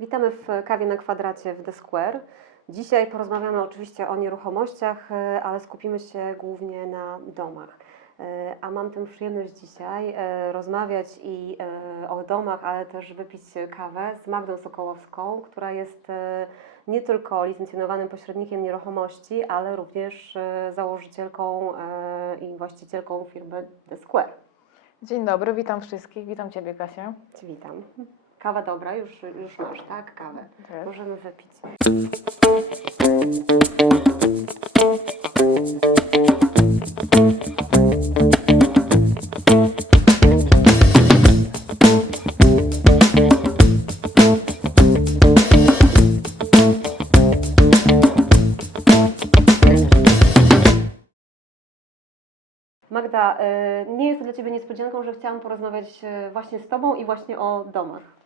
Witamy w kawie na kwadracie w The Square. Dzisiaj porozmawiamy oczywiście o nieruchomościach, e, ale skupimy się głównie na domach. E, A mam tę przyjemność dzisiaj e, rozmawiać i o domach, ale też wypić kawę z Magdą Sokołowską, która jest nie tylko licencjonowanym pośrednikiem nieruchomości, ale również założycielką i właścicielką firmy The Square. Dzień dobry, witam wszystkich, witam Ciebie Kasia. Ci witam. Kawa dobra, już, już masz, tak? Kawę. Tak. Możemy wypić. Magda, y, nie jest to dla Ciebie niespodzianką, że chciałam porozmawiać y, właśnie z Tobą i właśnie o domach.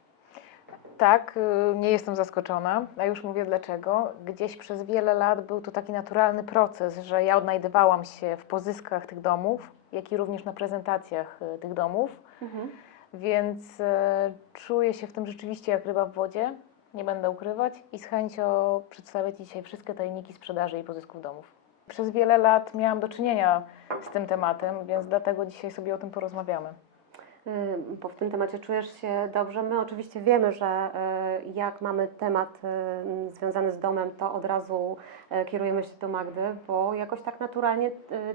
Tak, y, nie jestem zaskoczona, a już mówię dlaczego. Gdzieś przez wiele lat był to taki naturalny proces, że ja odnajdywałam się w pozyskach tych domów, jak i również na prezentacjach y, tych domów, więc y, czuję się w tym rzeczywiście jak ryba w wodzie, nie będę ukrywać i z chęcią przedstawię Ci dzisiaj wszystkie tajniki sprzedaży i pozysków domów. Przez wiele lat miałam do czynienia z tym tematem, więc dlatego dzisiaj sobie o tym porozmawiamy. Bo w tym temacie czujesz się dobrze. My oczywiście wiemy, że y, jak mamy temat związany z domem, to od razu y, kierujemy się do Magdy, bo jakoś tak naturalnie y,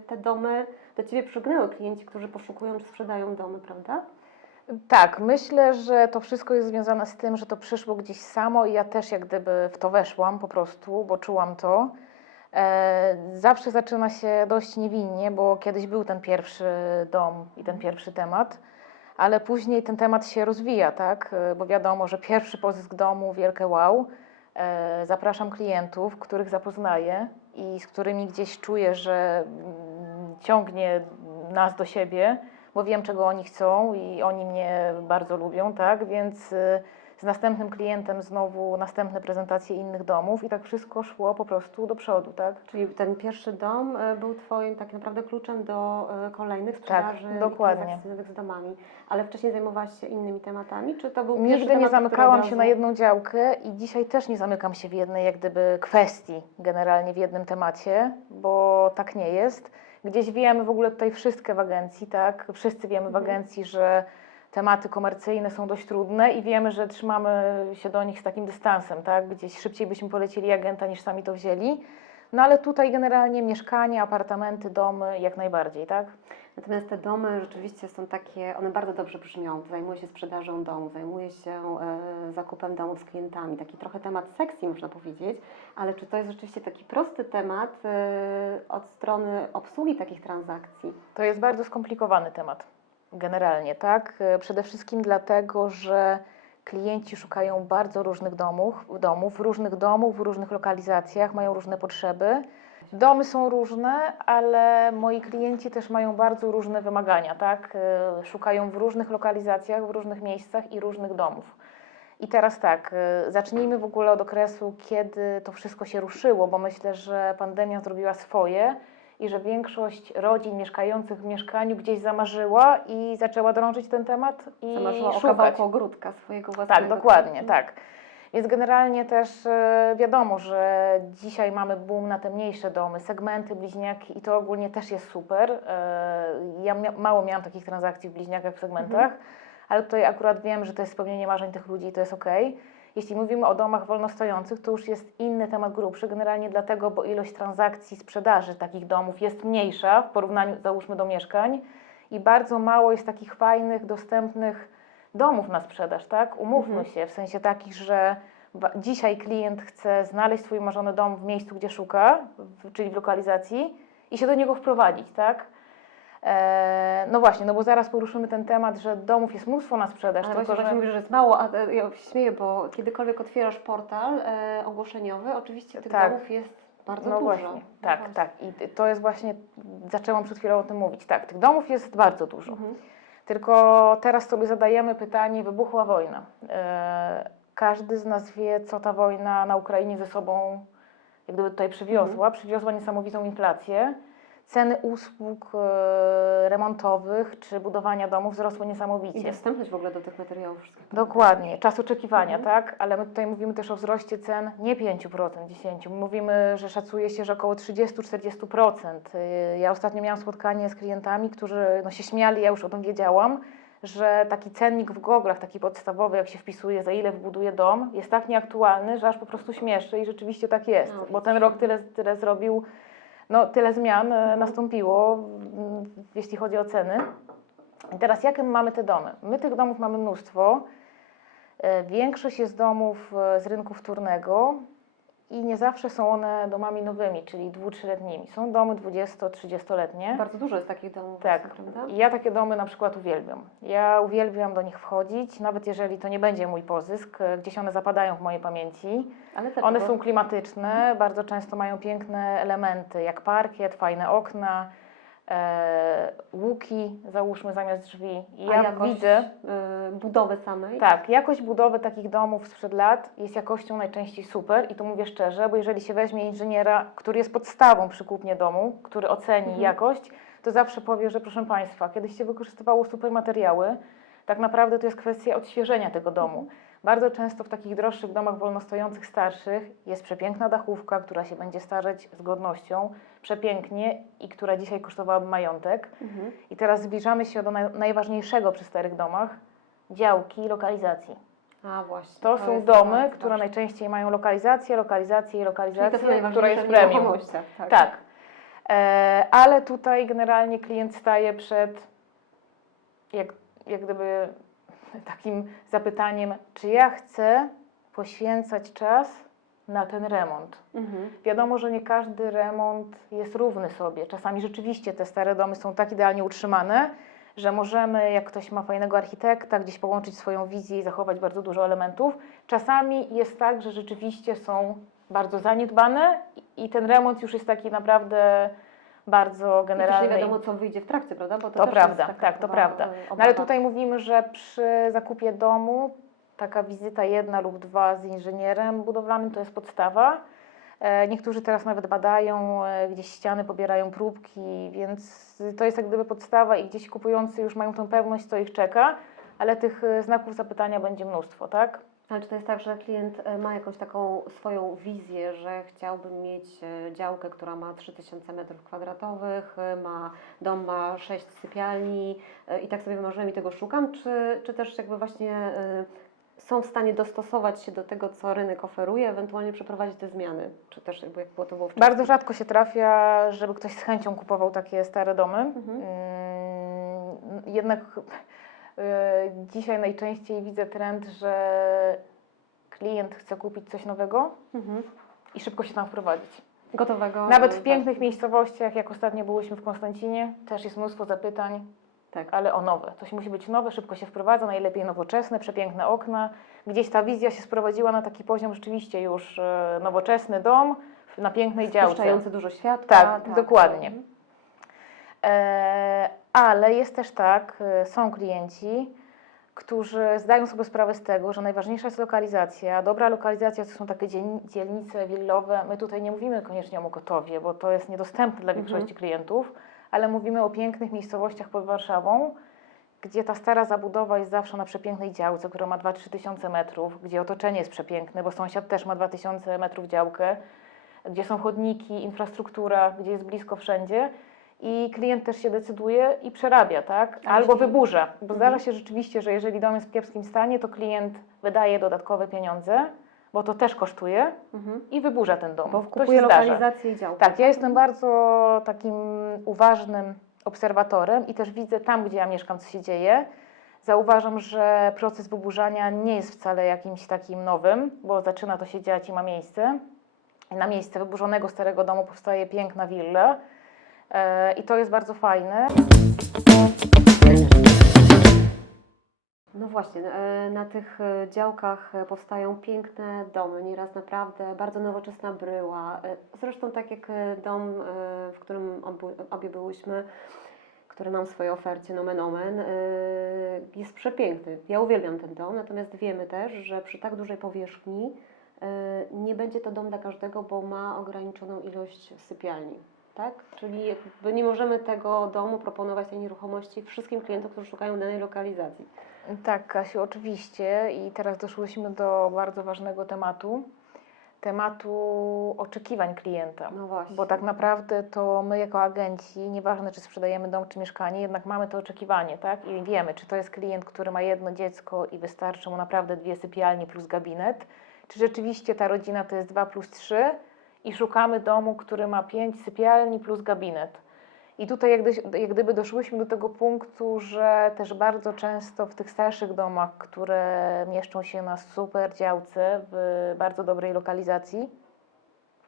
te domy do Ciebie przygnęły klienci, którzy poszukują czy sprzedają domy, prawda? Tak, myślę, że to wszystko jest związane z tym, że to przyszło gdzieś samo i ja też jak gdyby w to weszłam po prostu, bo czułam to. E, zawsze zaczyna się dość niewinnie, bo kiedyś był ten pierwszy dom i ten pierwszy temat, ale później ten temat się rozwija, tak? E, Bo wiadomo, że pierwszy pozysk domu, wielkie wow. E, zapraszam klientów, których zapoznaję i z którymi gdzieś czuję, że mm, ciągnie nas do siebie bo wiem, czego oni chcą i oni mnie bardzo lubią, tak? Więc y, z następnym klientem znowu następne prezentacje innych domów i tak wszystko szło po prostu do przodu, tak? Czyli ten pierwszy dom y, był Twoim tak naprawdę kluczem do y, kolejnych sprzedaży Tak, dokładnie. z domami. Ale wcześniej zajmowałaś się innymi tematami? Czy to był pierwszy Nigdy temat, nie zamykałam się na jedną działkę i dzisiaj też nie zamykam się w jednej jak gdyby kwestii, generalnie w jednym temacie, bo tak nie jest. Gdzieś wiemy w ogóle tutaj wszystkie w agencji, tak? Wszyscy wiemy w Mhm. agencji, że tematy komercyjne są dość trudne i wiemy, że trzymamy się do nich z takim dystansem, tak? Gdzieś szybciej byśmy polecili agenta niż sami to wzięli. No ale tutaj generalnie mieszkanie, apartamenty, domy jak najbardziej, tak? Natomiast te domy rzeczywiście są takie, one bardzo dobrze brzmią. Zajmuje się sprzedażą domu, zajmuje się e, zakupem domów z klientami. Taki trochę temat sexy, można powiedzieć, ale czy to jest rzeczywiście taki prosty temat e, od strony obsługi takich transakcji? To jest bardzo skomplikowany temat, generalnie, tak? E, Przede wszystkim dlatego, że klienci szukają bardzo różnych domów, domów, różnych domów w różnych lokalizacjach, mają różne potrzeby. Domy są różne, ale moi klienci też mają bardzo różne wymagania, tak? E, Szukają w różnych lokalizacjach, w różnych miejscach i różnych domów. I teraz tak, e, zacznijmy w ogóle od okresu, kiedy to wszystko się ruszyło, bo myślę, że pandemia zrobiła swoje i że większość rodzin mieszkających w mieszkaniu gdzieś zamarzyła i zaczęła drążyć ten temat i Zamarzyła o szukać. kawałku ogródka swojego własnego. Tak, dokładnie, tak. Więc generalnie też e, wiadomo, że dzisiaj mamy boom na te mniejsze domy, segmenty, bliźniaki i to ogólnie też jest super. E, Ja mało miałam takich transakcji w bliźniakach, w segmentach, ale tutaj akurat wiem, że to jest spełnienie marzeń tych ludzi i to jest ok. Jeśli mówimy o domach wolnostojących, to już jest inny temat grubszy, generalnie dlatego, bo ilość transakcji sprzedaży takich domów jest mniejsza w porównaniu załóżmy do mieszkań i bardzo mało jest takich fajnych, dostępnych domów na sprzedaż, tak? Umówmy Mhm. się, w sensie takich, że dzisiaj klient chce znaleźć swój marzony dom w miejscu, gdzie szuka, czyli w lokalizacji i się do niego wprowadzić, tak? E, no właśnie, no bo zaraz poruszymy ten temat, że domów jest mnóstwo na sprzedaż, Ale tylko właśnie, że... właśnie mówisz, że jest mało, a e, ja się śmieję, bo kiedykolwiek otwierasz portal e, ogłoszeniowy, oczywiście tych Tak. domów jest bardzo No dużo. właśnie, No tak, właśnie. tak. I to jest właśnie, zaczęłam przed chwilą o tym mówić. Tak, tych domów jest bardzo dużo. Mhm. Tylko teraz sobie zadajemy pytanie, wybuchła wojna. E, każdy z nas wie, co ta wojna na Ukrainie ze sobą jak gdyby tutaj przywiozła. Przywiozła niesamowitą inflację. Ceny usług e, remontowych czy budowania domów wzrosły I niesamowicie. dostępność w ogóle do tych materiałów wszystkich. Dokładnie, czas oczekiwania, Mhm. tak? Ale my tutaj mówimy też o wzroście cen nie 5%, 10%. Mówimy, że szacuje się, że około 30-40%. Y, Ja ostatnio miałam spotkanie z klientami, którzy no, się śmiali, ja już o tym wiedziałam, że taki cennik w goglach, taki podstawowy, jak się wpisuje, za ile wybuduje dom, jest tak nieaktualny, że aż po prostu śmieszy i rzeczywiście tak jest, No, bo ten rok tyle, tyle zrobił, no tyle zmian e, nastąpiło, jeśli chodzi o ceny. I teraz jakie my mamy te domy? My tych domów mamy mnóstwo. E, Większość jest domów e, z rynku wtórnego i nie zawsze są one domami nowymi, czyli dwu, trzyletnimi. Są domy 20-30-letnie. Bardzo dużo jest takich domów, Tak. właśnie, prawda? I ja takie domy na przykład uwielbiam. Ja uwielbiam do nich wchodzić, nawet jeżeli to nie będzie mój pozysk, gdzieś one zapadają w mojej pamięci. Ale dlaczego? One są klimatyczne, bardzo często mają piękne elementy, jak parkiet, fajne okna, łuki, załóżmy zamiast drzwi. I ja jakość, widzę, y, budowy samej? tak, jakość budowy takich domów sprzed lat jest jakością najczęściej super i to mówię szczerze, bo jeżeli się weźmie inżyniera, który jest podstawą przy kupnie domu, który oceni Mhm. jakość, to zawsze powie, że proszę Państwa, kiedyś się wykorzystywało super materiały, tak naprawdę to jest kwestia odświeżenia tego domu. Mhm. Bardzo często w takich droższych domach wolnostojących, starszych jest przepiękna dachówka, która się będzie starzeć z godnością, przepięknie i która dzisiaj kosztowałaby majątek. Mhm. I teraz zbliżamy się do naj, najważniejszego przy starych domach, działki lokalizacji. A właśnie. To, są jest domy, bardzo które ważne. najczęściej mają lokalizację, lokalizację i to lokalizację, są która jest premium. Tak. Tak. E, ale tutaj generalnie klient staje przed jak, jak gdyby takim zapytaniem, czy ja chcę poświęcać czas na ten remont. Mhm. Wiadomo, że nie każdy remont jest równy sobie. Czasami rzeczywiście te stare domy są tak idealnie utrzymane, że możemy, jak ktoś ma fajnego architekta, gdzieś połączyć swoją wizję i zachować bardzo dużo elementów. Czasami jest tak, że rzeczywiście są bardzo zaniedbane i- ten remont już jest taki naprawdę bardzo I też nie wiadomo, co wyjdzie w trakcie, prawda? Bo to, To prawda, tak, to prawda. No ale tutaj mówimy, że przy zakupie domu taka wizyta jedna lub dwa z inżynierem budowlanym to jest podstawa. E, Niektórzy teraz nawet badają, e, gdzieś ściany pobierają próbki, więc to jest jak gdyby podstawa i gdzieś kupujący już mają tą pewność, co ich czeka, ale tych e, znaków zapytania będzie mnóstwo, tak? Ale czy to jest tak, że klient e, ma jakąś taką swoją wizję, że chciałby mieć e, działkę, która ma 3000 m2, e, ma dom ma 6 sypialni i tak sobie wymarzyłem i tego szukam, czy, czy też jakby właśnie są w stanie dostosować się do tego, co rynek oferuje, ewentualnie przeprowadzić te zmiany, czy też jakby jak było to było wcześniej? Bardzo rzadko się trafia, żeby ktoś z chęcią kupował takie stare domy. Mhm. Mm, Jednak dzisiaj najczęściej widzę trend, że klient chce kupić coś nowego Mhm. i szybko się tam wprowadzić. Gotowego. Nawet w pięknych miejscowościach, jak ostatnio byłyśmy w Konstancinie, też jest mnóstwo zapytań, Tak. ale o nowe. Coś musi być nowe, szybko się wprowadza, najlepiej nowoczesne, przepiękne okna. Gdzieś ta wizja się sprowadziła na taki poziom rzeczywiście już e, nowoczesny dom na pięknej działce. Dużo światła. Tak, dokładnie. Mhm. E, ale jest też tak, e, są klienci, którzy zdają sobie sprawę z tego, że najważniejsza jest lokalizacja. Dobra lokalizacja to są takie dzielni- dzielnice willowe. My tutaj nie mówimy koniecznie o Mokotowie, bo to jest niedostępne dla Mhm. większości klientów, ale mówimy o pięknych miejscowościach pod Warszawą, gdzie ta stara zabudowa jest zawsze na przepięknej działce, która ma 2-3 tysiące metrów, gdzie otoczenie jest przepiękne, bo sąsiad też ma 2000 metrów działkę, gdzie są chodniki, infrastruktura, gdzie jest blisko wszędzie. I klient też się decyduje i przerabia, tak? Albo wyburza. Bo Mhm. zdarza się rzeczywiście, że jeżeli dom jest w kiepskim stanie, to klient wydaje dodatkowe pieniądze, bo to też kosztuje Mhm. i wyburza ten dom. Bo to kupuje się zdarza. lokalizację i działkę. Tak, ja jestem bardzo takim uważnym obserwatorem i też widzę tam, gdzie ja mieszkam, co się dzieje. Zauważam, że proces wyburzania nie jest wcale jakimś takim nowym, bo zaczyna to się dziać i ma miejsce. Na miejsce wyburzonego starego domu powstaje piękna willa i to jest bardzo fajne. No właśnie, e, na tych e, działkach e, powstają piękne domy, nieraz naprawdę bardzo nowoczesna bryła. E, Zresztą tak jak e, dom, e, w którym obie byłyśmy, który mam w swojej ofercie, nomen omen, e, jest przepiękny. Ja uwielbiam ten dom, natomiast wiemy też, że przy tak dużej powierzchni e, nie będzie to dom dla każdego, bo ma ograniczoną ilość sypialni. Tak? Czyli jakby nie możemy tego domu proponować, tej nieruchomości wszystkim klientom, którzy szukają danej lokalizacji. Tak, Kasiu, oczywiście. I teraz doszłyśmy do bardzo ważnego tematu. Tematu oczekiwań klienta. No właśnie. Bo tak naprawdę to my jako agenci, nieważne czy sprzedajemy dom czy mieszkanie, jednak mamy to oczekiwanie, tak? I wiemy, czy to jest klient, który ma jedno dziecko i wystarczy mu naprawdę dwie sypialnie plus gabinet, czy rzeczywiście ta rodzina to jest 2 plus 3 i szukamy domu, który ma pięć sypialni plus gabinet. I tutaj jak, gdy, jak gdyby doszłyśmy do tego punktu, że też bardzo często w tych starszych domach, które mieszczą się na super działce w bardzo dobrej lokalizacji,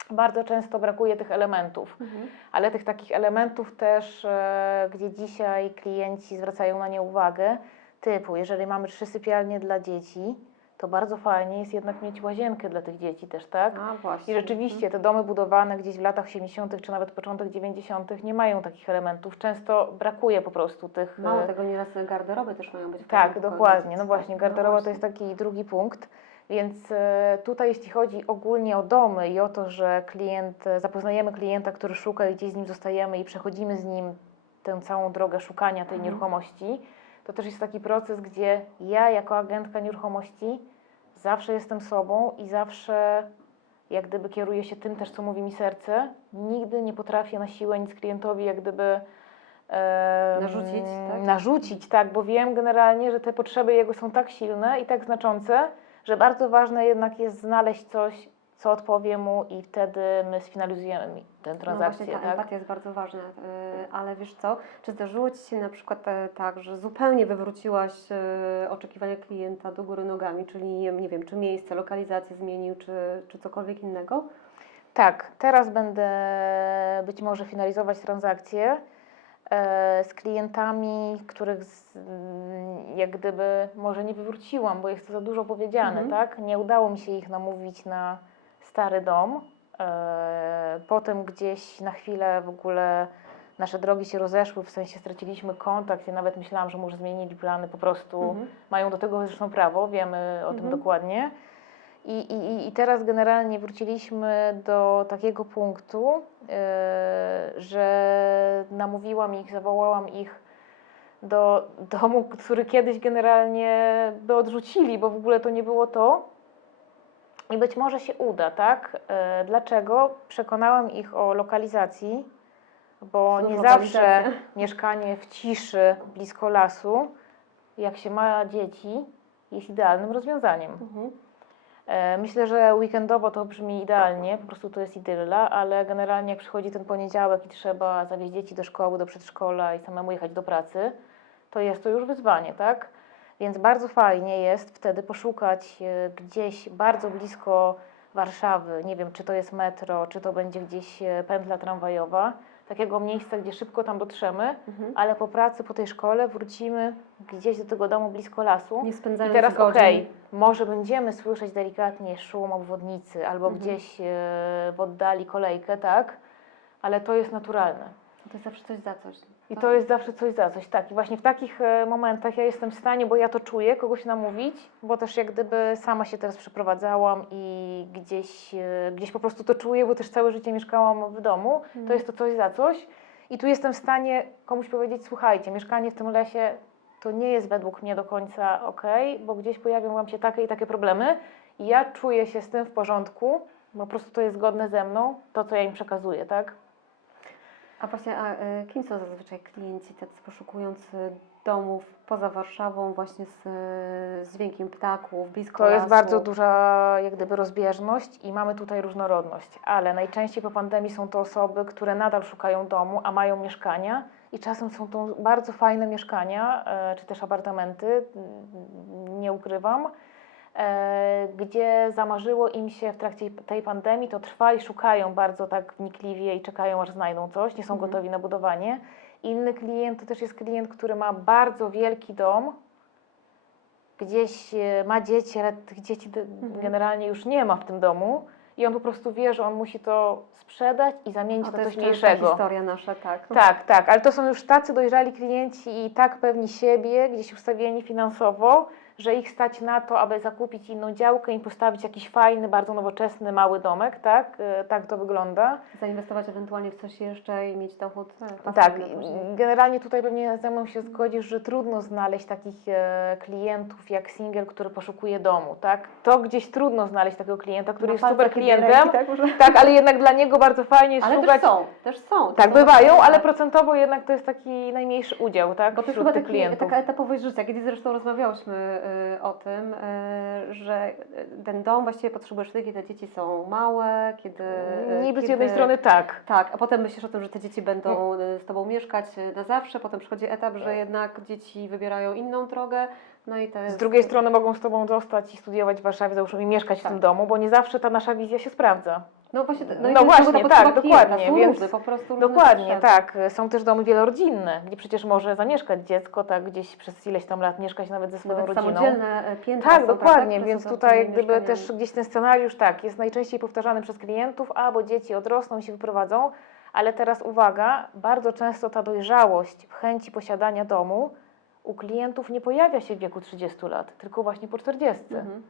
bardzo często brakuje tych elementów. Mhm. Ale tych takich elementów też, e, gdzie dzisiaj klienci zwracają na nie uwagę, typu jeżeli mamy trzy sypialnie dla dzieci, to bardzo fajnie jest jednak mieć łazienkę dla tych dzieci też, tak? A właśnie. I rzeczywiście te domy budowane gdzieś w latach 80. czy nawet początek 90. nie mają takich elementów. Często brakuje po prostu tych. Mało e, tego, nieraz garderoby też mają być w tak, dokładnie. No tak? właśnie, garderoba to właśnie. jest taki drugi punkt. Więc e, tutaj, jeśli chodzi ogólnie o domy i o to, że klient, e, zapoznajemy klienta, który szuka i gdzieś z nim zostajemy i przechodzimy z nim tę całą drogę szukania tej Mhm. nieruchomości, to też jest taki proces, gdzie ja jako agentka nieruchomości zawsze jestem sobą i zawsze jak gdyby kieruję się tym też, co mówi mi serce. Nigdy nie potrafię na siłę nic klientowi jak gdyby em, Narzucić, tak? narzucić, tak, bo wiem generalnie, że te potrzeby jego są tak silne i tak znaczące, że bardzo ważne jednak jest znaleźć coś, co odpowie mu i wtedy my sfinalizujemy tę transakcję, no właśnie, ta tak? empatia jest bardzo ważna, yy, ale wiesz co, czy zdarzyło Ci się na przykład e, tak, że zupełnie wywróciłaś e, oczekiwania klienta do góry nogami, czyli nie wiem, czy miejsce, lokalizację zmienił, czy, czy cokolwiek innego? Tak, teraz będę być może finalizować transakcje z klientami, których z, mm, jak gdyby może nie wywróciłam, bo jest to za dużo powiedziane, Mhm. tak? Nie udało mi się ich namówić na stary dom. E, potem gdzieś na chwilę w ogóle nasze drogi się rozeszły, w sensie straciliśmy kontakt. Ja nawet myślałam, że może zmienili plany, po prostu Mhm. mają do tego zresztą prawo, wiemy o tym Mhm. dokładnie. I, i, I teraz generalnie wróciliśmy do takiego punktu, yy, że namówiłam ich, zawołałam ich do domu, który kiedyś generalnie by odrzucili, bo w ogóle to nie było to. I być może się uda, tak? Yy, dlaczego? Przekonałam ich o lokalizacji, bo Znów nie lokalizacja. zawsze mieszkanie w ciszy, blisko lasu, jak się ma dzieci, jest idealnym rozwiązaniem. Mhm. E, Myślę, że weekendowo to brzmi idealnie, po prostu to jest idylla, ale generalnie jak przychodzi ten poniedziałek i trzeba zawieźć dzieci do szkoły, do przedszkola i samemu jechać do pracy, to jest to już wyzwanie, tak? Więc bardzo fajnie jest wtedy poszukać e, gdzieś bardzo blisko Warszawy, nie wiem, czy to jest metro, czy to będzie gdzieś e, pętla tramwajowa, takiego miejsca, gdzie szybko tam dotrzemy, Mhm. ale po pracy, po tej szkole wrócimy gdzieś do tego domu blisko lasu. Nie I spędzając teraz godzin. okej, może będziemy słyszeć delikatnie szum obwodnicy albo Mhm. gdzieś e, w oddali kolejkę, tak? Ale to jest naturalne. To jest zawsze coś za coś. I tak? to jest zawsze coś za coś, tak. I właśnie w takich e, momentach ja jestem w stanie, bo ja to czuję, kogoś namówić, bo też jak gdyby sama się teraz przeprowadzałam i gdzieś, e, gdzieś po prostu to czuję, bo też całe życie mieszkałam w domu. Mhm. To jest to coś za coś. I tu jestem w stanie komuś powiedzieć, słuchajcie, mieszkanie w tym lesie to nie jest według mnie do końca ok, bo gdzieś pojawią Wam się takie i takie problemy i ja czuję się z tym w porządku, bo po prostu to jest zgodne ze mną, to co ja im przekazuję, tak? A właśnie, a e, kim są zazwyczaj klienci tacy poszukujący domów poza Warszawą, właśnie z, z dźwiękiem ptaków, blisko To jest lasu? bardzo duża jak gdyby rozbieżność i mamy tutaj różnorodność, ale najczęściej po pandemii są to osoby, które nadal szukają domu, a mają mieszkania i czasem są to bardzo fajne mieszkania, e, czy też apartamenty, mm, nie ukrywam, gdzie zamarzyło im się w trakcie tej pandemii, to trwa i szukają bardzo tak wnikliwie i czekają aż znajdą coś, nie są Mhm. gotowi na budowanie. Inny klient to też jest klient, który ma bardzo wielki dom, gdzieś e, ma dzieci, ale tych dzieci Mhm. generalnie już nie ma w tym domu i on po prostu wie, że on musi to sprzedać i zamienić A na to coś mniejszego. historia nasza, tak. Tak, tak, ale to są już tacy dojrzali klienci i tak pewni siebie, gdzieś ustawieni finansowo, że ich stać na to, aby zakupić inną działkę i postawić jakiś fajny, bardzo nowoczesny, mały domek, tak? E, Tak to wygląda. Zainwestować ewentualnie w coś jeszcze i mieć dochód e, Tak, generalnie tutaj pewnie ze mną się zgodzisz, że trudno znaleźć takich e, klientów jak single, który poszukuje domu, tak? To gdzieś trudno znaleźć takiego klienta, który Na jest super klientem, tak, tak, ale jednak dla niego bardzo fajnie jest Ale szukać... też są, też są. to Tak, są bywają, ale procentowo jednak to jest taki najmniejszy udział, tak? Bo to jest chyba taki, klientów. taka etapowość życia. Kiedyś zresztą rozmawiałyśmy o tym, y, że y, ten dom właściwie potrzebujesz wtedy, kiedy te dzieci są małe, kiedy... y, Niby z jednej strony tak. Tak, a potem myślisz o tym, że te dzieci będą y, z Tobą mieszkać y, na zawsze, potem przychodzi etap, że jednak dzieci wybierają inną drogę, no i to Z jest... drugiej strony mogą z Tobą zostać i studiować w Warszawie, załóżmy, i mieszkać w Tak. tym domu, bo nie zawsze ta nasza wizja się sprawdza. No właśnie, No jest właśnie, tak, klienta, dokładnie, Są więc- różne, po prostu Dokładnie, tak. Są też domy wielorodzinne, gdzie przecież może zamieszkać dziecko, tak, gdzieś przez ileś tam lat mieszkać nawet ze swoją Nawet rodziną. samodzielne e, piętra Tak, są, dokładnie, prawda, więc tutaj gdyby też gdzieś ten scenariusz, tak, jest najczęściej powtarzany przez klientów, a bo dzieci odrosną i się wyprowadzą, ale teraz uwaga, bardzo często ta dojrzałość w chęci posiadania domu u klientów nie pojawia się w wieku 30 lat, tylko właśnie po 40. Mhm.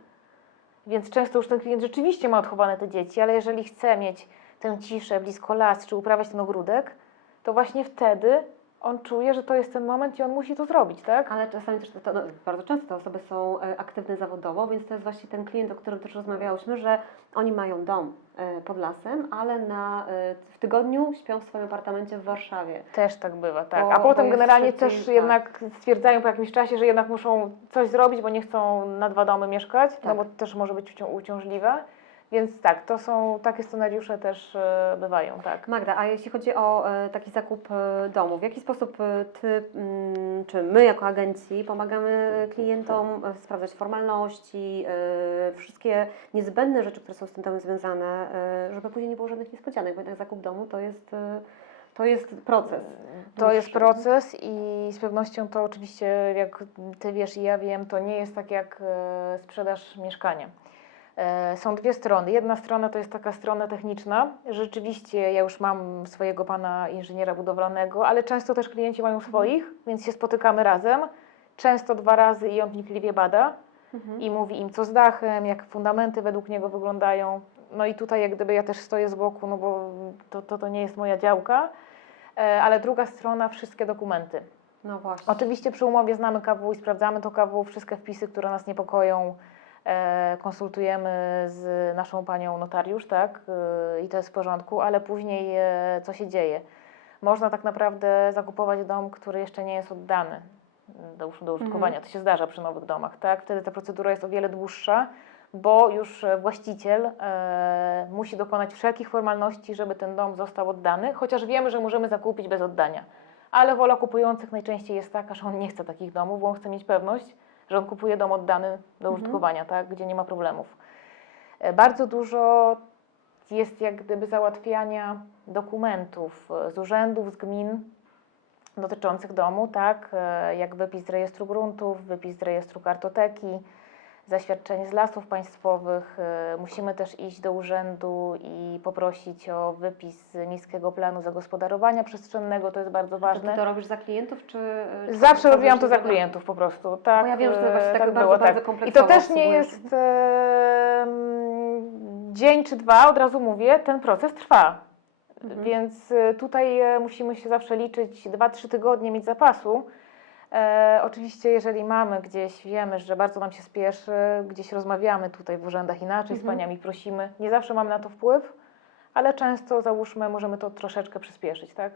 Więc często już ten klient rzeczywiście ma odchowane te dzieci, ale jeżeli chce mieć tę ciszę blisko las, czy uprawiać ten ogródek, to właśnie wtedy on czuje, że to jest ten moment i on musi to zrobić, tak? Ale czasami też, to, to, no, bardzo często te osoby są e, aktywne zawodowo, więc to jest właśnie ten klient, o którym też rozmawiałyśmy, że oni mają dom e, pod lasem, ale na, e, w tygodniu śpią w swoim apartamencie w Warszawie. Też tak bywa, tak. Bo- A potem generalnie też tak. jednak stwierdzają po jakimś czasie, że jednak muszą coś zrobić, bo nie chcą na dwa domy mieszkać, no Tak. bo też może być ucią- uciążliwe. Więc tak, to są takie scenariusze też e, bywają, tak. Magda, a jeśli chodzi o e, taki zakup e, domu, w jaki sposób Ty, mm, czy my jako agencji pomagamy klientom sprawdzać formalności, wszystkie niezbędne rzeczy, które są z tym domem związane, żeby później nie było żadnych niespodzianek, bo jednak zakup domu to jest, to jest proces. To jest proces i z pewnością to oczywiście, jak Ty wiesz i ja wiem, to nie jest tak jak sprzedaż mieszkania. E, Są dwie strony. Jedna strona to jest taka strona techniczna. Rzeczywiście ja już mam swojego pana inżyniera budowlanego, ale często też klienci mają swoich, więc się spotykamy razem. Często dwa razy i on wnikliwie bada Mhm. i mówi im co z dachem, jak fundamenty według niego wyglądają. No i tutaj jak gdyby ja też stoję z boku, no bo to, to, to nie jest moja działka. E, Ale druga strona, wszystkie dokumenty. No właśnie. Oczywiście przy umowie znamy KW i sprawdzamy to KW, wszystkie wpisy, które nas niepokoją, konsultujemy z naszą panią notariusz, tak, e, i to jest w porządku, ale później e, co się dzieje? Można tak naprawdę zakupować dom, który jeszcze nie jest oddany do, uż- do użytkowania. To się zdarza przy nowych domach, tak? Wtedy ta procedura jest o wiele dłuższa, bo już e, właściciel e, musi dokonać wszelkich formalności, żeby ten dom został oddany, chociaż wiemy, że możemy zakupić bez oddania ale wola kupujących najczęściej jest taka, że on nie chce takich domów, bo on chce mieć pewność, że on kupuje dom oddany do Mhm. użytkowania, tak, gdzie nie ma problemów. E, Bardzo dużo jest jak gdyby załatwiania dokumentów e, z urzędów, z gmin dotyczących domu, tak, e, jak wypis z rejestru gruntów, wypis z rejestru kartoteki, zaświadczenie z lasów państwowych. E, Musimy też iść do urzędu i poprosić o wypis z miejskiego planu zagospodarowania przestrzennego, to jest bardzo To ty ważne. to robisz za klientów, czy... czy Zawsze to robiłam to za klientów po prostu, tak. Bo ja wiem, że to e, właśnie tak, bardzo, było, bardzo tak. I to też nie jest e, dzień czy dwa, od razu mówię, ten proces trwa. Mhm. Więc e, tutaj musimy się zawsze liczyć 2-3 tygodnie mieć zapasu. E, oczywiście, jeżeli mamy gdzieś, wiemy, że bardzo nam się spieszy, gdzieś rozmawiamy tutaj w urzędach inaczej, z Mhm. paniami prosimy, nie zawsze mamy na to wpływ, ale często załóżmy, możemy to troszeczkę przyspieszyć, tak?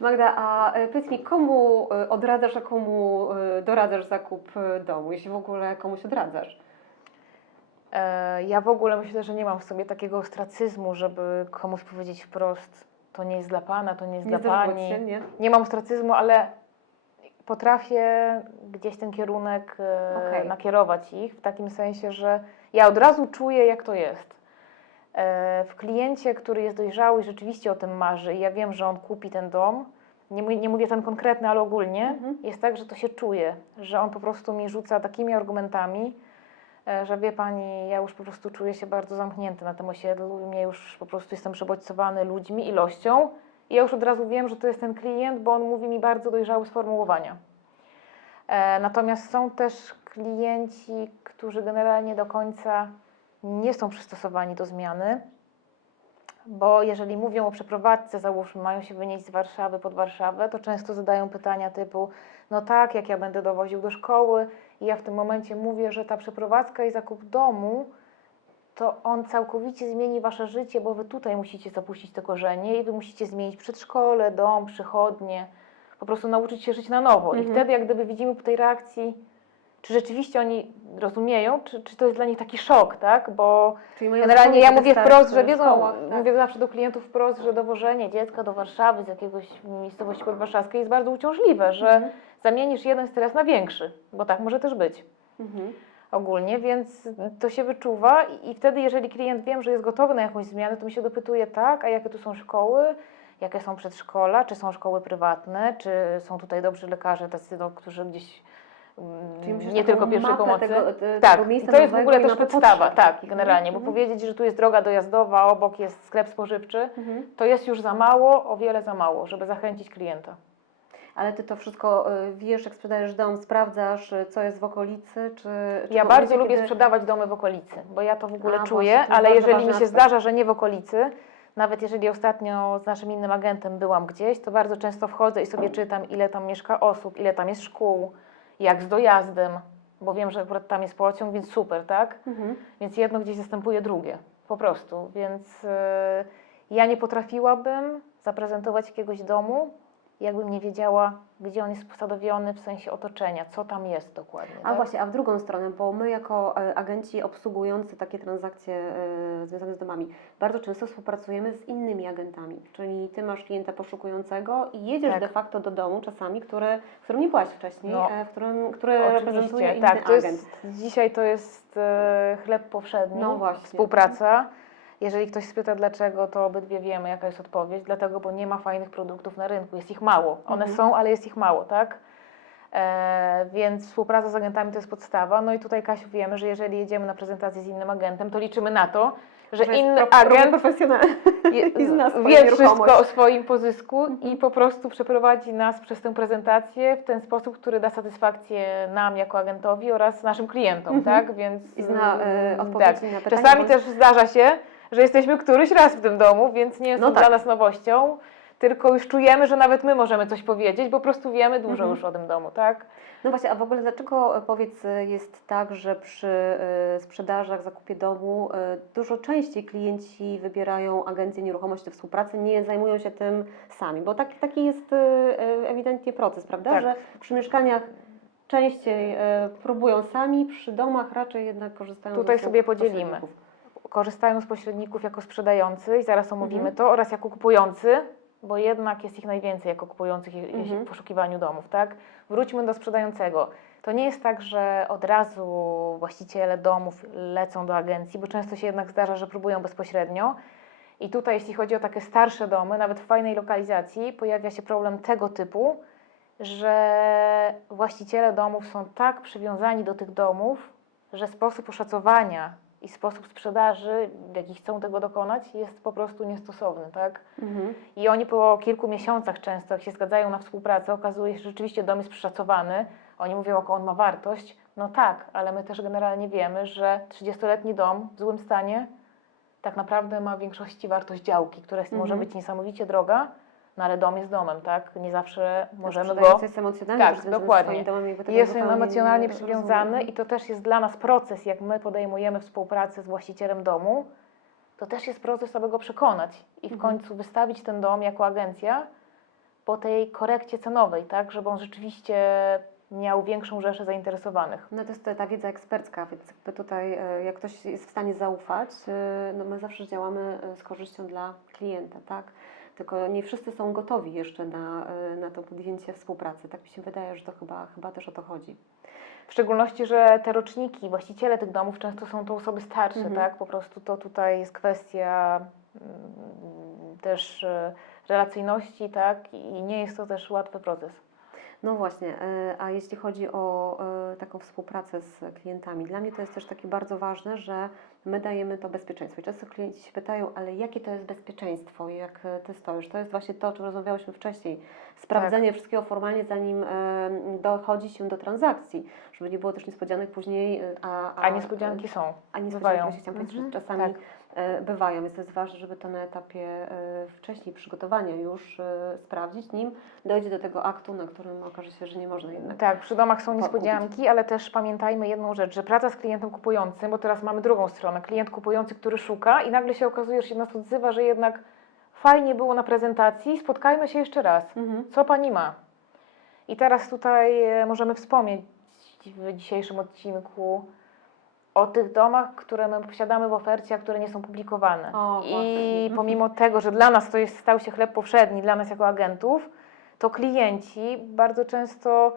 Magda, a e, powiedz mi, komu e, odradzasz, a komu e, doradzasz zakup domu, jeśli w ogóle komuś odradzasz? E, Ja w ogóle myślę, że nie mam w sobie takiego ostracyzmu, żeby komuś powiedzieć wprost, to nie jest dla pana, to nie jest Nie dla pani. się, nie? Nie mam ostracyzmu, ale potrafię gdzieś ten kierunek e, Okej. nakierować ich w takim sensie, że ja od razu czuję, jak to jest. E, W kliencie, który jest dojrzały i rzeczywiście o tym marzy, i ja wiem, że on kupi ten dom, nie, mu- nie mówię ten konkretny, ale ogólnie, Mhm. jest tak, że to się czuje, że on po prostu mi rzuca takimi argumentami, że wie pani, ja już po prostu czuję się bardzo zamknięty na tym osiedlu mnie już po prostu jestem przebodźcowany ludźmi, ilością. I ja już od razu wiem, że to jest ten klient, bo on mówi mi bardzo dojrzałe sformułowania. E, Natomiast są też klienci, którzy generalnie do końca nie są przystosowani do zmiany, bo jeżeli mówią o przeprowadzce, załóżmy, mają się wynieść z Warszawy pod Warszawę, to często zadają pytania typu: No tak, jak ja będę dowoził do szkoły, i ja w tym momencie mówię, że ta przeprowadzka i zakup domu to on całkowicie zmieni wasze życie, bo wy tutaj musicie zapuścić te korzenie i wy musicie zmienić przedszkole, dom, przychodnie, po prostu nauczyć się żyć na nowo. I Mhm. wtedy jak gdyby widzimy po tej reakcji, czy rzeczywiście oni rozumieją, czy, czy to jest dla nich taki szok, tak? Bo generalnie ja mówię wprost, że wiedzą, tak? mówię zawsze do klientów wprost, że dowożenie dziecka do Warszawy z jakiegoś miejscowości podwarszawskiej jest bardzo uciążliwe, że Mhm. zamienisz jeden stres na większy, bo tak może też być Mhm. ogólnie, więc to się wyczuwa i i wtedy, jeżeli klient wiem, że jest gotowy na jakąś zmianę, to mi się dopytuje, tak, a jakie tu są szkoły, jakie są przedszkola, czy są szkoły prywatne, czy są tutaj dobrzy lekarze, tacy, no, którzy gdzieś nie tylko pierwszej pomocy. Tego, te, tak, tego to jest w ogóle też podstawa, tak, generalnie, bo Mhm. powiedzieć, że tu jest droga dojazdowa, obok jest sklep spożywczy, Mhm. to jest już za mało, o wiele za mało, żeby zachęcić klienta. Ale ty to wszystko y, wiesz, jak sprzedajesz dom, sprawdzasz, y, co jest w okolicy, czy... czy Ja bardzo lubię kiedy- sprzedawać domy w okolicy, bo ja to w ogóle A, właśnie, czuję, jest ale jeżeli mi się aspekt. zdarza, że nie w okolicy, nawet jeżeli ostatnio z naszym innym agentem byłam gdzieś, to bardzo często wchodzę i sobie czytam, ile tam mieszka osób, ile tam jest szkół, jak z dojazdem, bo wiem, że akurat tam jest pociąg, więc super, tak? Mhm. Więc jedno gdzieś zastępuje drugie, po prostu. Więc yy, ja nie potrafiłabym zaprezentować jakiegoś domu, jakbym nie wiedziała, gdzie on jest posadowiony w sensie otoczenia, co tam jest dokładnie. A tak? właśnie, a w drugą stronę, bo my jako e, agenci obsługujący takie transakcje e, związane z domami, bardzo często współpracujemy z innymi agentami, czyli ty masz klienta poszukującego i jedziesz Tak. de facto do domu czasami, który, w którym nie byłaś wcześniej, No. e, w którym, który reprezentuje Oczywiście, inny tak, to agent. jest, dzisiaj to jest e, chleb powszedni, No właśnie. współpraca. Jeżeli ktoś spyta dlaczego, to obydwie wiemy, jaka jest odpowiedź. Dlatego, bo nie ma fajnych produktów na rynku, jest ich mało. One Mhm. są, ale jest ich mało, tak? E, więc współpraca z agentami to jest podstawa. No i tutaj, Kasiu, wiemy, że jeżeli jedziemy na prezentację z innym agentem, to liczymy na to, że inny pro- agent profesjonalny. I zna wie wszystko o swoim pozysku i po prostu przeprowadzi nas przez tę prezentację w ten sposób, który da satysfakcję nam jako agentowi oraz naszym klientom, Mhm. tak? Więc I zna mm, odpowiedzi na pytania. Czasami też zdarza się, że jesteśmy któryś raz w tym domu, więc nie jest No to tak. dla nas nowością, tylko już czujemy, że nawet my możemy coś powiedzieć, bo po prostu wiemy dużo Mhm. już o tym domu, tak? No właśnie, a w ogóle dlaczego e, powiedz e, jest tak, że przy e, sprzedażach, zakupie domu dużo częściej klienci wybierają agencję nieruchomości do współpracy, nie zajmują się tym sami? Bo tak, taki jest ewidentnie proces, prawda? Tak. Że przy mieszkaniach częściej próbują sami, przy domach raczej jednak korzystają Tutaj z usług sobie podzielimy. pośredników. Korzystają z pośredników jako sprzedający i zaraz omówimy Mhm. to, oraz jako kupujący, bo jednak jest ich najwięcej jako kupujących Mhm. w poszukiwaniu domów, tak? Wróćmy do sprzedającego. To nie jest tak, że od razu właściciele domów lecą do agencji, bo często się jednak zdarza, że próbują bezpośrednio. I tutaj, jeśli chodzi o takie starsze domy, nawet w fajnej lokalizacji, pojawia się problem tego typu, że właściciele domów są tak przywiązani do tych domów, że sposób oszacowania i sposób sprzedaży, w jaki chcą tego dokonać, jest po prostu niestosowny, tak? Mhm. I oni po kilku miesiącach często, jak się zgadzają na współpracę, okazuje się, że rzeczywiście dom jest przeszacowany, oni mówią, jaką on ma wartość. No tak, ale my też generalnie wiemy, że 30-letni dom w złym stanie tak naprawdę ma w większości wartość działki, która jest, może Mhm. być niesamowicie droga, no ale dom jest domem, tak? Nie zawsze możemy go... Jest emocjonalnie Tak, też związany z dokładnie. domem i Jest emocjonalnie nie przywiązany i to też jest dla nas proces, jak my podejmujemy współpracę z właścicielem domu, to też jest proces, aby go przekonać i w Mhm. końcu wystawić ten dom jako agencja po tej korekcie cenowej, tak, żeby on rzeczywiście miał większą rzeszę zainteresowanych. No to jest ta- ta wiedza ekspercka, więc jakby tutaj e, jak ktoś jest w stanie zaufać, e, no my zawsze działamy e, z korzyścią dla klienta, tak? Tylko nie wszyscy są gotowi jeszcze na, e, na to podjęcie współpracy. Tak mi się wydaje, że to chyba, chyba też o to chodzi. W szczególności, że te roczniki, właściciele tych domów często są to osoby starsze, Mhm. tak? Po prostu to tutaj jest kwestia mm, też e, relacyjności, tak? I nie jest to też łatwy proces. No właśnie, e, a jeśli chodzi o e, taką współpracę z klientami, dla mnie to jest też takie bardzo ważne, że my dajemy to bezpieczeństwo. I często klienci się pytają, ale jakie to jest bezpieczeństwo, jak e, ty stoisz? To jest właśnie to, o czym rozmawiałyśmy wcześniej. Sprawdzenie wszystkiego formalnie, zanim dochodzi się do transakcji, żeby nie było też niespodzianek później. e, A, A niespodzianki są. A niespodzianki, bywają. chciałam powiedzieć, że Mhm, czasami tak. E, bywają, więc to jest ważne, żeby to na etapie e, wcześniej przygotowania już e, sprawdzić, nim dojdzie do tego aktu, na którym okaże się, że nie można jednak. Tak, przy domach są Po- niespodzianki, ale też pamiętajmy jedną rzecz, że praca z klientem kupującym, bo teraz mamy drugą stronę, klient kupujący, który szuka i nagle się okazuje, że się nas odzywa, że jednak fajnie było na prezentacji, spotkajmy się jeszcze raz. Mhm. Co pani ma? I teraz tutaj możemy wspomnieć w dzisiejszym odcinku o tych domach, które my posiadamy w ofercie, a które nie są publikowane. O, I właśnie. pomimo tego, że dla nas to jest, stał się chleb powszedni, dla nas jako agentów, to klienci bardzo często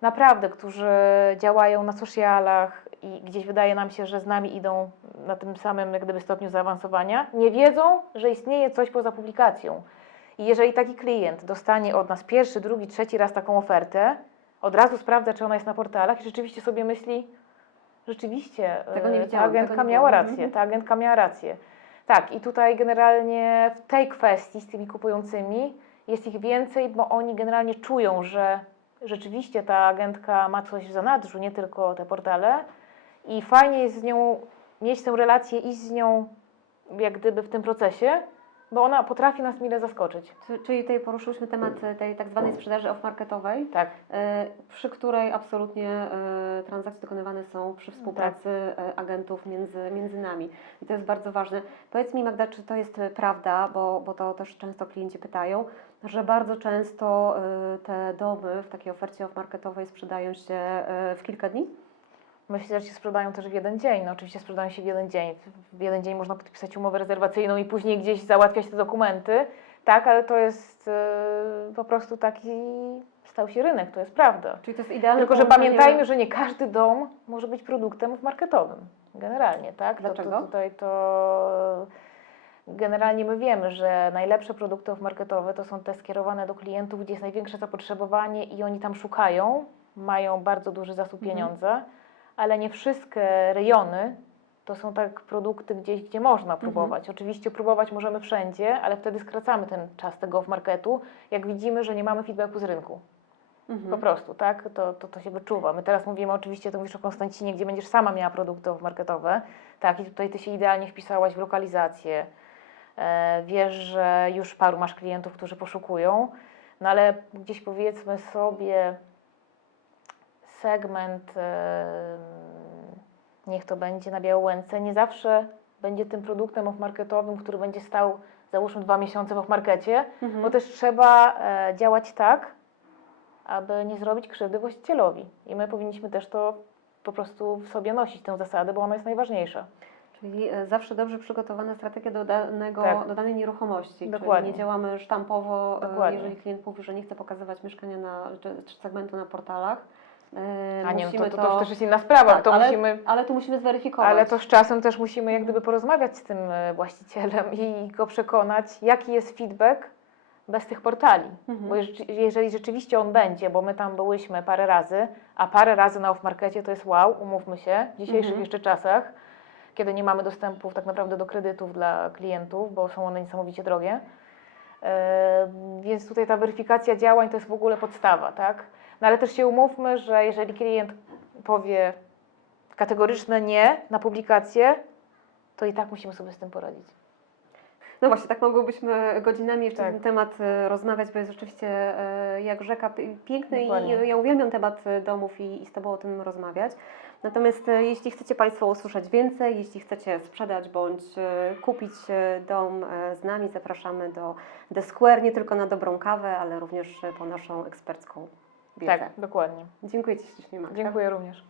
naprawdę, którzy działają na socialach i gdzieś wydaje nam się, że z nami idą na tym samym jak gdyby stopniu zaawansowania, nie wiedzą, że istnieje coś poza publikacją. I jeżeli taki klient dostanie od nas pierwszy, drugi, trzeci raz taką ofertę, od razu sprawdza, czy ona jest na portalach i rzeczywiście sobie myśli, rzeczywiście, Tego nie e, ta agentka miała rację, Mhm. ta agentka miała rację. Tak, i tutaj generalnie w tej kwestii z tymi kupującymi jest ich więcej, bo oni generalnie czują, że rzeczywiście ta agentka ma coś w zanadrzu, nie tylko te portale. I fajnie jest z nią mieć tę relację, iść z nią jak gdyby w tym procesie, bo ona potrafi nas mile zaskoczyć. Czy- Czyli tutaj poruszyliśmy temat e, tej tak zwanej sprzedaży off-marketowej, Tak, e, przy której absolutnie e, transakcje dokonywane są przy współpracy e, agentów między, między nami. I to jest bardzo ważne. Powiedz mi Magda, czy to jest prawda, bo, bo to też często klienci pytają, że bardzo często te domy w takiej ofercie off-marketowej sprzedają się w kilka dni? Myślę, że się sprzedają też w jeden dzień. No oczywiście sprzedają się w jeden dzień. W jeden dzień można podpisać umowę rezerwacyjną i później gdzieś załatwiać te dokumenty. Tak, ale to jest e, po prostu taki, stał się rynek, to jest prawda. Czyli to jest idealne Tylko, że pamiętajmy, że nie każdy dom może być produktem marketowym. Generalnie, tak? To- Dlaczego? To, tutaj to generalnie my wiemy, że najlepsze produkty marketowe to są te skierowane do klientów, gdzie jest największe zapotrzebowanie i oni tam szukają, mają bardzo duży zasób Mhm. Ale nie wszystkie rejony to są tak produkty gdzieś, gdzie można Mhm. próbować. Oczywiście próbować możemy wszędzie, ale wtedy skracamy ten czas tego off-marketu, jak widzimy, że nie mamy feedbacku z rynku. Mhm. Po prostu, tak? To, to, to się wyczuwa. My teraz mówimy oczywiście, to mówisz o Konstancinie, gdzie będziesz sama miała produkty marketowe, tak? I tutaj ty się idealnie wpisałaś w lokalizację. E, wiesz, że już paru masz klientów, którzy poszukują, no ale gdzieś powiedzmy sobie segment, e, niech to będzie na Białołęce, nie zawsze będzie tym produktem off-marketowym, który będzie stał załóżmy dwa miesiące w off-markecie, Mhm. bo też trzeba e, działać tak, aby nie zrobić krzywdy właścicielowi. I my powinniśmy też to po prostu w sobie nosić, tę zasadę, bo ona jest najważniejsza. Czyli e, zawsze dobrze przygotowana strategia do, danego, Tak. do danej nieruchomości. Dokładnie. Czyli nie działamy sztampowo, e, Dokładnie. jeżeli klient mówi, że nie chce pokazywać mieszkania na, czy segmentu na portalach. E, A nie, musimy to, to, to też jest inna sprawa, tak, to ale, musimy... ale tu musimy zweryfikować. Ale to z czasem też musimy jak gdyby porozmawiać z tym e, właścicielem i go przekonać, jaki jest feedback bez tych portali. Mhm. Bo jeż- jeżeli rzeczywiście on będzie, bo my tam byłyśmy parę razy, a parę razy na off-markecie to jest wow, umówmy się, w dzisiejszych Mhm. jeszcze czasach, kiedy nie mamy dostępów tak naprawdę do kredytów dla klientów, bo są one niesamowicie drogie. E, Więc tutaj ta weryfikacja działań to jest w ogóle podstawa, tak? No ale też się umówmy, że jeżeli klient powie kategoryczne nie na publikację, to i tak musimy sobie z tym poradzić. No właśnie, tak mogłybyśmy godzinami jeszcze Tak. ten temat e, rozmawiać, bo jest rzeczywiście e, jak rzeka pi- piękny Dokładnie. i ja uwielbiam temat e, domów i, i z Tobą o tym rozmawiać. Natomiast jeśli chcecie Państwo usłyszeć więcej, jeśli chcecie sprzedać bądź kupić dom z nami, zapraszamy do The Square, nie tylko na dobrą kawę, ale również po naszą ekspercką. Tak, dokładnie. Dziękuję Ci ślicznie, Magda. Dziękuję również.